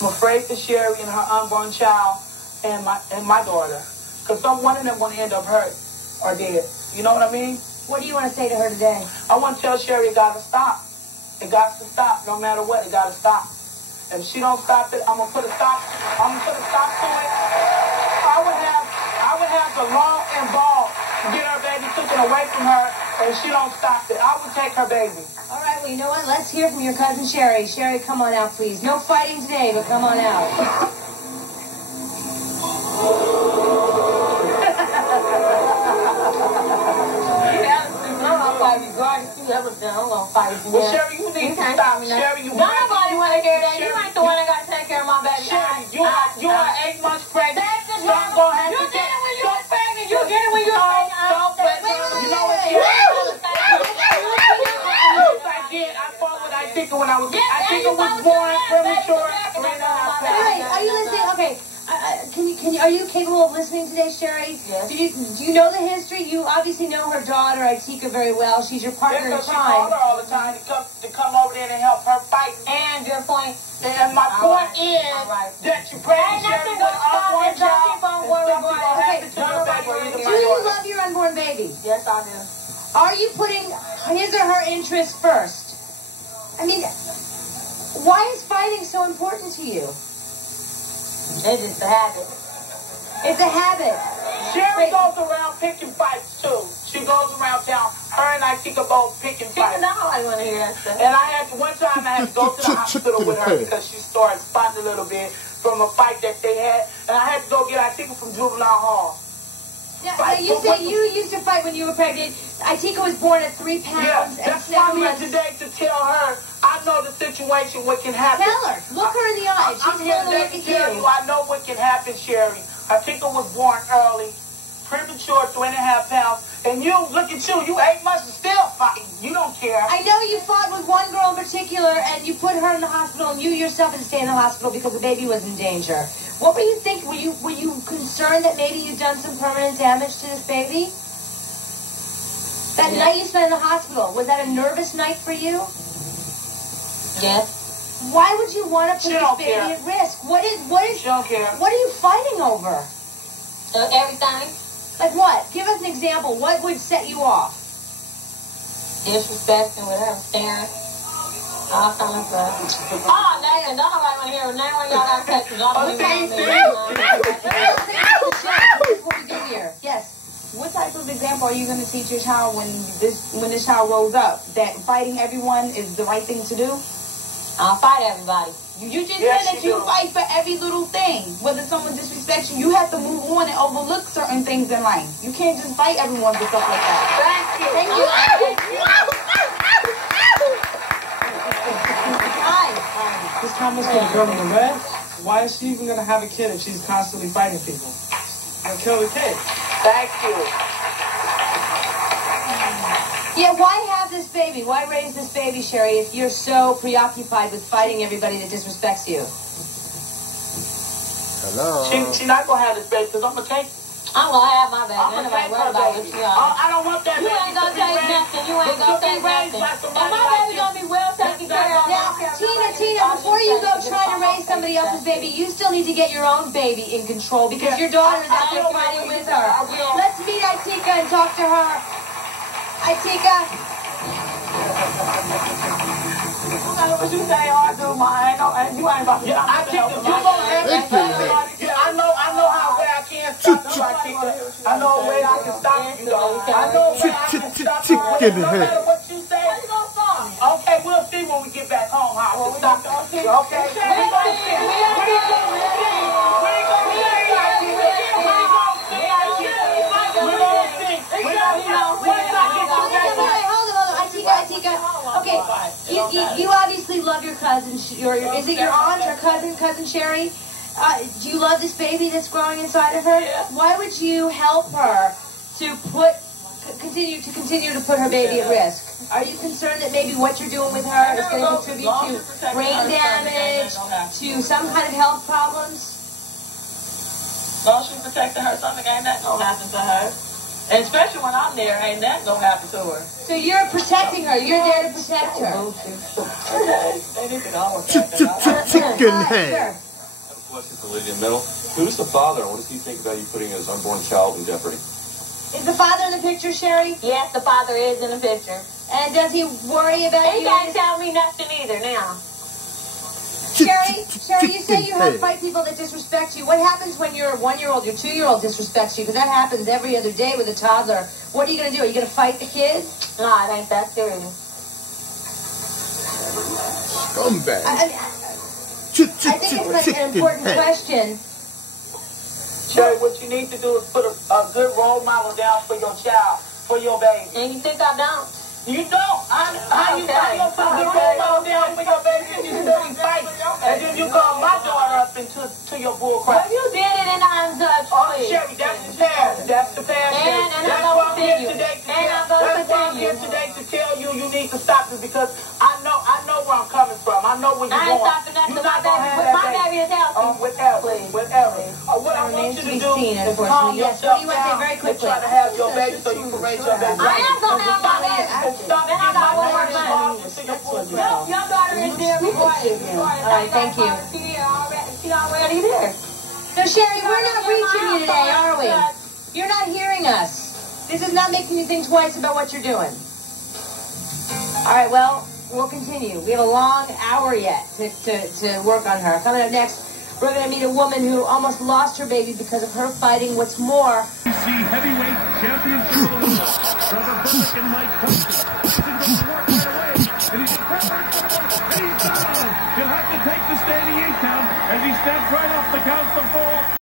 I'm afraid for Sherry and her unborn child and my daughter. Because one of them going to end up hurt or dead. You know what I mean? What do you want to say to her today? I want to tell Sherry it got to stop. It got to stop. No matter what, it got to stop. If she don't stop it, I'm going to put a stop. I'm going to put a stop to it. I would have the law involved to get her baby taken away from her, and she don't stop it. I would take her baby. All right, well, you know what? Let's hear from your cousin Sherry. Sherry, come on out, please. No fighting today, but come on out. Well, Sherry, you need to stop. Sherry, you nobody want to hear that. You ain't the one that got to take care of my baby. Sherry, you are 8 months pregnant. So I'm going to have you to get it when you're pregnant. You get it when you're pregnant. You know what, Sherry? I did. I fought with Itika when I was. Itika was born premature. Are you listening? Okay. Are you capable of listening today, Sherry? Yes. Do you know the history? You obviously know her daughter, Itika, very well. She's your partner in She crime. called her all the time to come over there and help her fight. And your point. And my point is that you pregnant Sherry with an unborn child. Do you love your unborn baby? Yes, I do. Are you putting his or her interests first? I mean, why is fighting so important to you? It's just a habit. It's a habit. Sherry goes around picking fights, too. She goes around town. Her and Itika both picking fights. I want to hear that stuff. And one time I had to go to the hospital with her because she started spotting a little bit from a fight that they had. And I had to go get Itika from juvenile hall. Yeah, you say you used to fight when you were pregnant. Itika was born at 3 pounds and that's why I'm 7 here months. today to tell her I know the situation, what can happen. Tell her. Look her in the eyes. I'm here today to tell you I know what can happen, Sherry. Itika was born early, premature, 3.5 pounds. And you, look at you, you 8 months and still fighting. You don't care. I know you fought with one girl in particular, and you put her in the hospital, and you yourself had to stay in the hospital because the baby was in danger. What were you thinking? Were you concerned that maybe you'd done some permanent damage to this baby? That night you spent in the hospital, was that a nervous night for you? Yes. Why would you want to put this baby care. at risk? She don't care. What are you fighting over? Everything. Like what? Give us an example. What would set you off? Disrespecting, whatever, staring. All kinds of stuff. Oh, nothing. Don't nobody want to hear it. Now when y'all got texts, all the way Before we get here. Yes. What type of example are you going to teach your child when this child grows up? That fighting everyone is the right thing to do? I'll fight everybody. You just said that you fight for every little thing. Whether someone disrespects you, you have to move on and overlook certain things in life. You can't just fight everyone for stuff like that. Thank you. Thank you. This time let's get a girl in the red. Why is she even going to have a kid if she's constantly fighting people? Gonna kill the kid. Thank you. Yeah, why have this baby? Why raise this baby, Sherry, if you're so preoccupied with fighting everybody that disrespects you? Hello. She's not going to have this baby because I'm going to take it. I'm going to have my baby. I'm going to take her baby. I don't want that You baby. ain't going to take nothing. You ain't going to take nothing. And my baby going to be well taken care of. Now, Tina, before you go trying to raise somebody else's baby, you still need to get your own baby in control because your daughter is out there fighting with her. Let's meet Itika and talk to her. Itika. What you say, I do, man. You ain't about to get out. I know how way I can stop you, Itika. I know a way I can stop you, though. I know a way I can stop you. No matter what you say. How you gonna stop me? Okay, we'll see when we get back home how I can stop you. Okay? We're gonna see. We're gonna Itika. Okay, you obviously love your cousin. Is it your aunt or cousin Sherry? Do you love this baby that's growing inside of her? Yeah. Why would you help her to continue to put her baby at risk? Are you concerned that maybe what you're doing with her is going to contribute to brain damage, to some kind of health problems? Well, she's protecting her. Something ain't that gonna happen to her. And especially when I'm there, ain't that gonna happen to her. So you're protecting her. You're there to protect her. They need to go. Chicken head. Sir. question for Lydia Middle. Who's the father, and what does he think about you putting his unborn child in jeopardy? Is the father in the picture, Sherry? Yes, the father is in the picture. And does he worry about He you? can't tell me nothing either now. Sherry, you say you have fight people that disrespect you. What happens when your 1-year-old, your 2-year-old disrespects you? Because that happens every other day with a toddler. What are you going to do? Are you going to fight the kid? No, it ain't that serious. Scumbag. I think it's like an important question. Sherry, what you need to do is put a good role model down for your child, for your baby. And you think I don't? You don't. How you put a good role model down for your baby and you still fight? And then you call my daughter up into your bull crap. Well, you did it in untouched. Oh, Sherry, that's the past. That's the past. And that's I'm why I'm here continue. today to And I'm tell. gonna That's why I'm continue. here today to tell you need to stop this because I know where I'm coming from. I know where you're I going. ain't stopping nothing. You're not gonna have My that baby is healthy. whatever. What I want you to do is calm Yes, yourself what do you want to say down very and quickly? try to have your baby so you can raise your baby. I am going to have my baby. Stop Then I got one more getting month. into your bull crap. Your daughter is there recording. All right, thank you. She already there. So, Sherry, we're not reaching you today, are we? You're not hearing us. This is not making you think twice about what you're doing. All right, well, we'll continue. We have a long hour yet to work on her. Coming up next, we're going to meet a woman who almost lost her baby because of her fighting. What's more, See heavyweight championship of the world. Brother Bullock and Mike Coach. He's going to work right away. And he's prepared. And he's down. He'll have to take the standing 8 count as he steps right up the count for 4.